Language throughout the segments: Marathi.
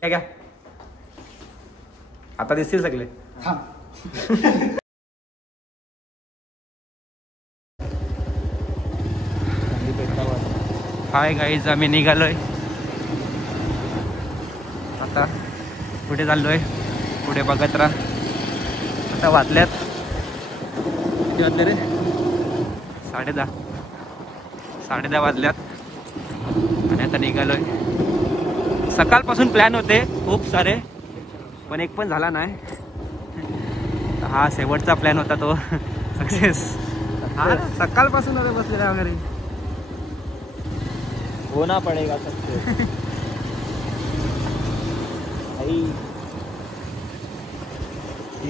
काय आता दिसतील सगळे. हाय गाईज, आम्ही निघालोय आता. पुढे चाललोय, पुढे बघत राहा. आता वाजल्यात किती वाजले रे? 10:30 वाजल्यात आणि आता निघालोय. सकाळपासून प्लॅन होते खूप सारे, पण एक पण झाला नाही. हा शेवटचा प्लॅन होता तो सक्सेस. हा सकाळपासून आता बसलेला वगैरे होना पडेगा सक्सेस.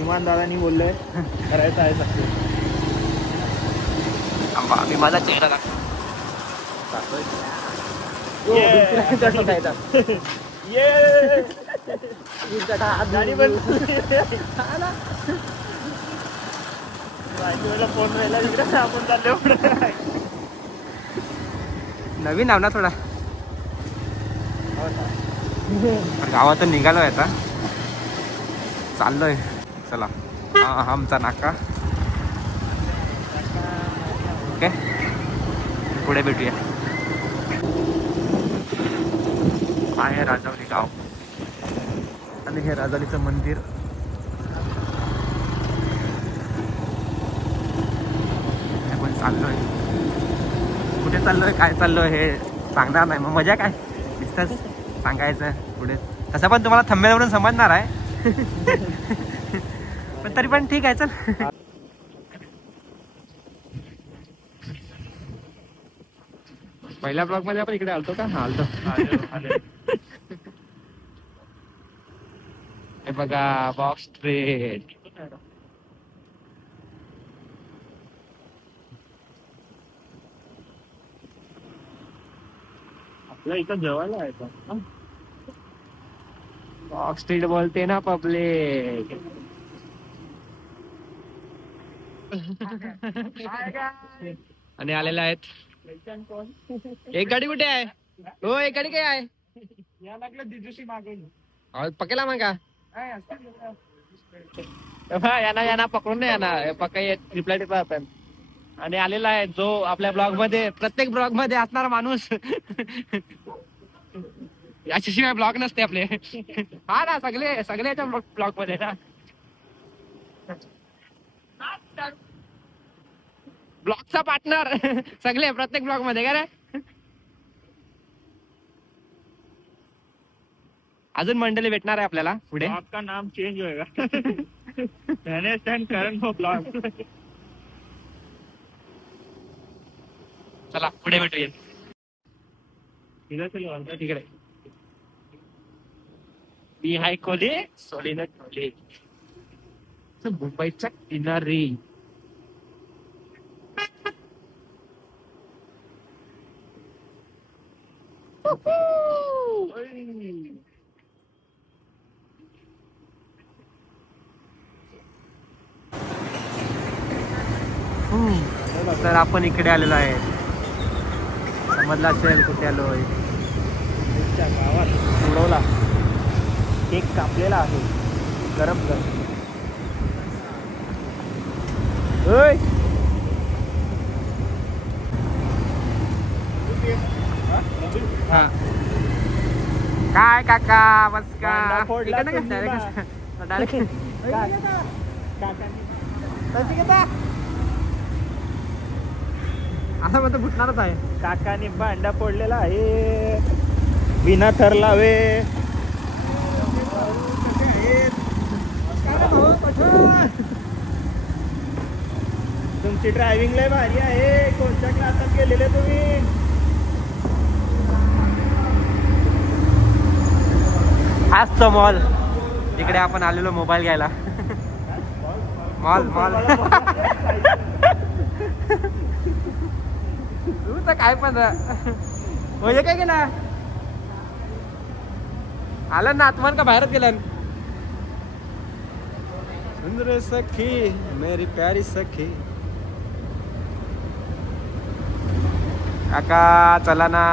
इमान दादानी बोललोय करायचं आहे सक्सेस. मी माझा चेहरा दाखवतोय. फोन राहिला तिकडे आपण चाललो. नवीन आव ना थोडा. गावातून निघालोय आता, चाललोय. चला, हा आमचा नाका. ओके, पुढे भेटूया. आहे राजावली गाव आणि हे राजावलीचं मंदिर. आपण चाललोय. कुठे चाललोय, काय चाललोय हे सांगणार नाही. मग मजा काय, दिसतच सांगायचं पुढे. तसं पण तुम्हाला थंबनेलवरून समजणार आहे. पण तरी पण ठीक आहे, चल. पहिल्या ब्लॉग मध्ये आपण इकडे आलतो का? हा आलतो. हे बघा, बॉक्स स्ट्रीट. आपल्या इथं जेवायला आहे का? बॉक्स स्ट्रीट बोलते ना पब्लिक. आणि आलेले आहेत. एक गाडी कुठे आहे? हो, एक गाडी काय आहे? या लागलं दिवशी मागे पकेला मग का यांना पकडून नाही यांना पक्का रिप्लाय देतात. आणि आलेला आहे जो आपल्या ब्लॉग मध्ये, प्रत्येक ब्लॉग मध्ये असणारा माणूस. याच्याशिवाय ब्लॉग नसते आपले. हा ना, सगळ्याच्या ब्लॉग मध्ये ना. ब्लॉगचा पार्टनर सगळे प्रत्येक ब्लॉग मध्ये का रे? अजून मंडळी भेटणार आहे आपल्याला पुढे. आपका नाम चेंज होएगा. करण ब्लॉग. चला पुढे भेटूया. तिकडे मी हाय कोली सोलीन कोली. मुंबईच्या किनारी. तर आपण इकडे आलेलो आहे. समजला असेल कुठे आलोय. गावात उडवला केक कापलेला आहे, गरम गरम. काय काका बस का असं म्हणतो फुटणारच आहे. काकाने भांडा फोडलेला आहे, बिना थर लावे. तुमची ड्रायव्हिंग लय भारी आहे. कोणत्या क्लासात गेलेले तुम्ही? हाच तो मॉल जिकडे आपण आलेलो मोबाईल घ्यायला. मॉल तू तर काय पण म्हणजे काय गेला आलं ना आत्मान का बाहेरच गेला. सुंदर सखी मेरी प्यारी सखी. काका चला ना.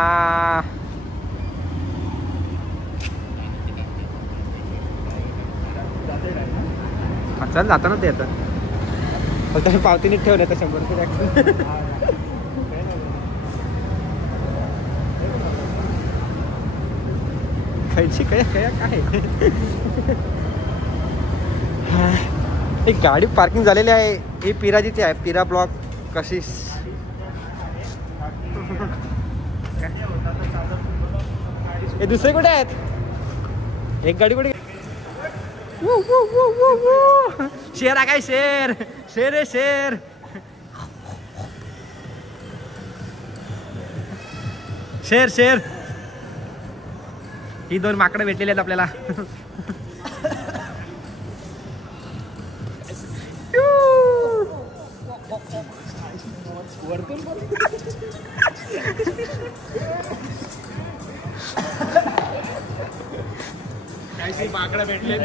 चल जाता ना ते आता. फक्त मी पावतीने ठेवलं आता 100 रुपये. खायची काय काय एक गाडी पार्किंग झालेली आहे. ही पिराजीची आहे. पिरा ब्लॉक कशी. हे दुसरे कुठे आहेत. एक गाडी कुठे. शेर आ काय शेर. शेर आहे शेर. शेर शेर. ही 2 माकडं भेटलेली आहेत आपल्याला. माकडं भेटले.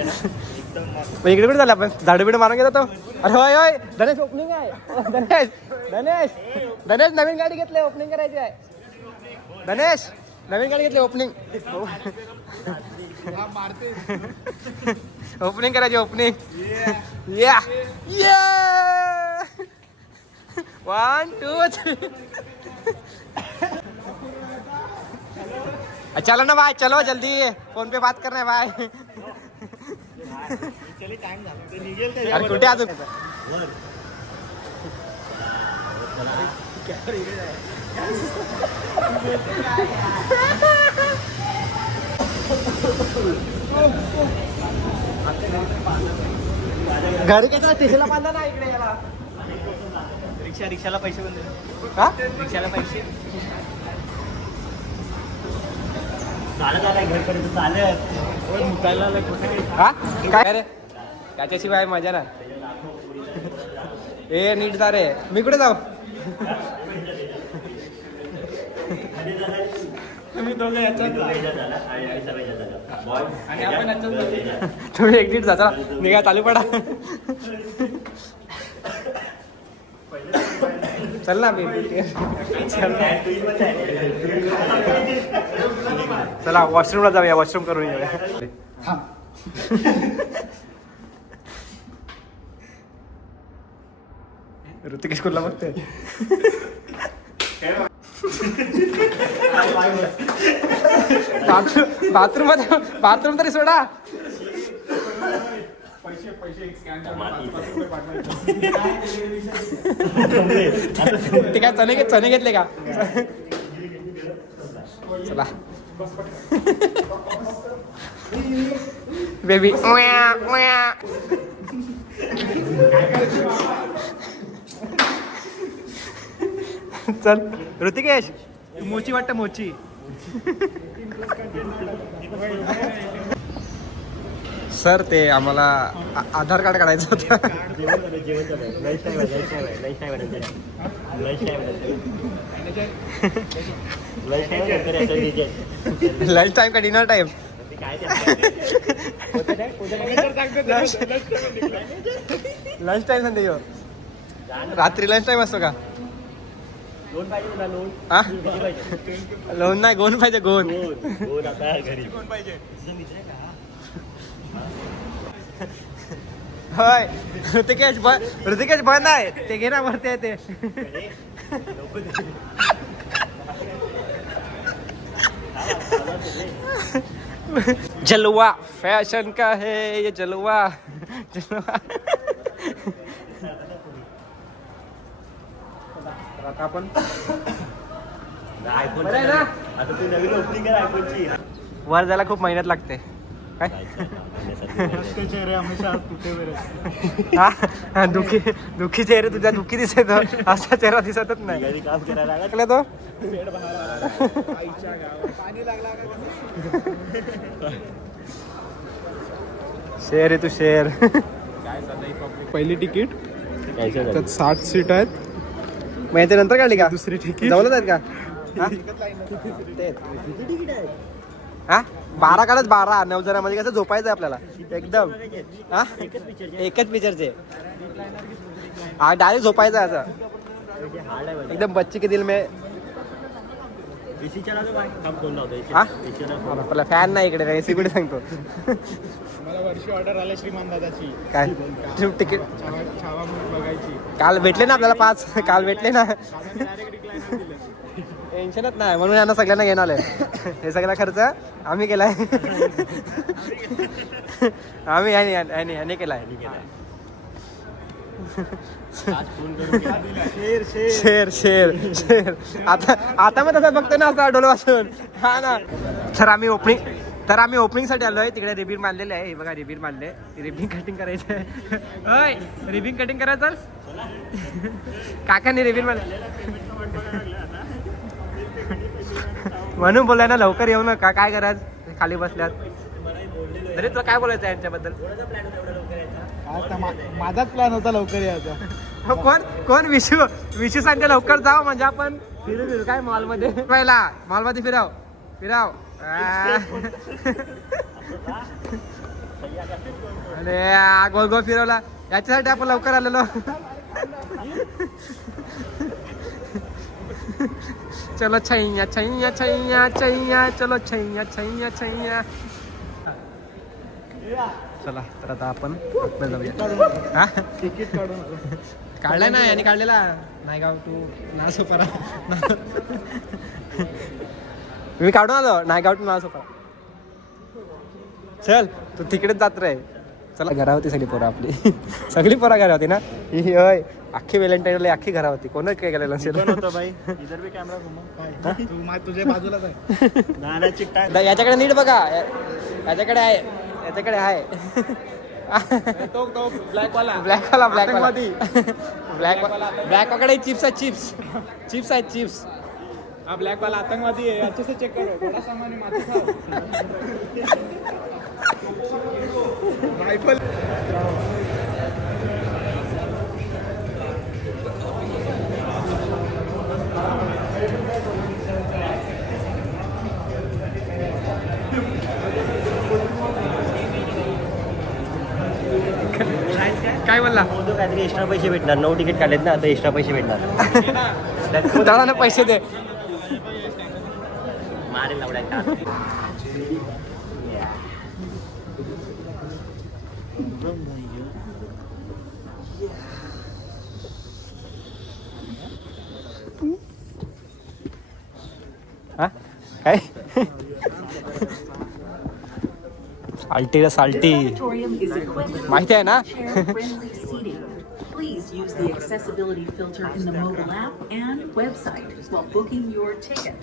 इकडे कुठे झालं आपण. झाडू बिडू मारून घेतो. अरे होय होय धनेश ओपनिंग आहे. धनेश धनेश धनेश नवीन गाडी घेतली. ओपनिंग करायची आहे. धनेश नवीन गाडी घेतली. ओपनिंग ओपनिंग करायची. ओपनिंग या या 1 2 3. चलो ना भाई चलो जल्दी. फोन पे बात करना है भाई. अरे कुठे अजून. घरी कसं स्टेशनला बांधा ना इकडे याला. रिक्षाला पैसे बंद. हा रिक्षाला पैसे हा काय रे. त्याच्याशिवाय मजा ना. ए नीट जा रे. मी कुठे जाऊ. तुम्ही एक नीट जा. निघा चालू पडा. चल ना मी. चला वॉशरूमला जाऊया. वॉशरूम करून येऊया. ऋतिकेश कुठला बघतोय. बाथरूम तरी सोडा. ते काय चणे घेतले का. चला बेबी. चल ऋतिकेश मोची वाटतं. मोची सर ते आम्हाला आधार कार्ड काढायचं होतं. लंच टाइम का डिनर टाइम. लंच टाइम सांगते. रात्री लंच टाइम असतो का. लोन नाही गोन पाहिजे. गोन होय. ऋतिकेश बंद आहे. ते घे ना वरती आहे ते. जलवा फॅशन का है ये जलवा. जलवा. आता आपण वर जायला खूप मेहनत लागते. काय दुःखी चेहरे तुझ्या दुःखी दिसत. असा चेहरा दिसतच नाही. तो शेर आहे तू शेर. पहिली तिकीट त्यात 60 सीट आहेत. मग याच्या नंतर काढली का. दुसरी तिकीट जवळच आहेत का. हा 12 काढच. 12 9 जणांमध्ये कसं झोपायचं आपल्याला एकदम. हा एकच पिक्चरचे. हा डायरेक्ट झोपायचं असं एकदम. बच्ची के दिल में आपला फॅन नाही इकडे एसी कुठे सांगतो. मला वर्षी ऑर्डर आले श्रीमान दादाची. काय तिकीट छावा बघायची. काल भेटले ना आपल्याला 5. काल भेटले ना. टेन्शनच नाही म्हणून यांना सगळ्यांना घेऊन आलंय. हे सगळा खर्च आम्ही केलाय. आम्ही याने केलाय. शेर शेर शेर. आता मग तसं बघतो ना असं डोल वाचून. हा ना. तर आम्ही ओपनिंग साठी आलोय. तिकडे रिबीन बांधलेले आहे. हे बघा रिबीन बांधले. रिबीन कटिंग करायचं आहे. रिबीन कटिंग करायचं काकांनी रिबीन बांधले म्हणून बोलाय ना लवकर येऊ नका. काय करायचं खाली बसल्यात. तरी तुला काय बोलायचं आहे यांच्याबद्दल. माझाच प्लॅन होता लवकर यायचा. कोण विशू सांगते लवकर जाव म्हणजे आपण फिरू काय मॉलमध्ये. पहिला मॉलमध्ये फिराव. अरे गोल गोल फिरवला. याच्यासाठी आपण लवकर आलेलो. चलो छैया छैया छैया छैया. चलो छैया छैया छैया. चला तर आता आपण जाऊया. तिकीट काढून काढलाय ना यांनी काढलेला. नायगाव टू नासोपारा. मी काढून आलो नायगाव टू नासोपारा. चल तू तिकडेच जात रे. चला घरा होती सगळी पोरं आपली. सगळी पोरं घरा होती ना. ही होय अख्खी व्हॅलेंटाईनला अख्खी घरा होती. कोणच काय गेलेलं नसेल. तुझ्या बाजूलाच आहे. याच्याकडे नीट बघा. याच्याकडे आहे. ब्लॅकवाला चिप्स आहेत चिप्स. हा ब्लॅक वाला आतंकवादी आहे. अच्छे से चेक करो. थोड़ा सामान माती खाओ. राइफल. काय बोलला. काहीतरी एक्स्ट्रा पैसे भेटणार. 9 तिकीट काढलेत ना आता एक्स्ट्रा पैसे भेटणार. दादा पैसे दे. मारेल लावड्या. हा काय साल्टी माहिती आहे ना. Please use the accessibility filter in the mobile app and website while booking your ticket.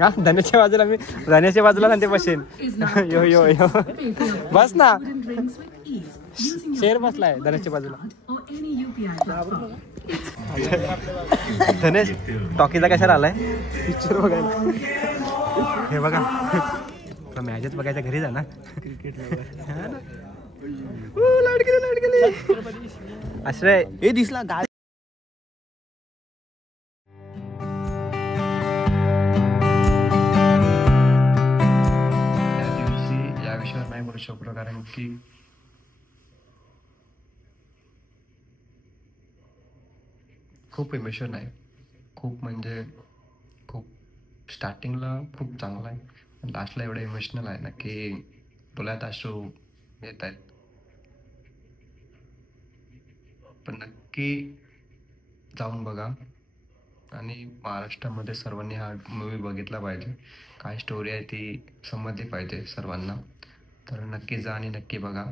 हा धन्याच्या बाजूला मी धन्याच्या बाजूला ना ते बसेन. यो बस ना. शेर बसलाय धन्याच्या बाजूला. धनेश टॉकीला कशाला आलाय. पिक्चर बघायला. हे बघा मॅचच बघायच्या घरी जा ना. क्रिकेट आश्रय हे दिसला गाडी. या विषयावर नाही बोलू शकलो कारण की खूप इमोशन आहे. खूप म्हणजे खूप स्टार्टिंगला खूप चांगला आहे. लास्टला एवढं इमोशनल आहे ना की डोळ्यात अश्रू येत आहेत. पण नक्की जाऊन बघा आणि महाराष्ट्रामध्ये सर्वांनी हा मूवी बघितला पाहिजे. काय स्टोरी आहे ती समजली पाहिजे सर्वांना. तर नक्की जा आणि नक्की बघा.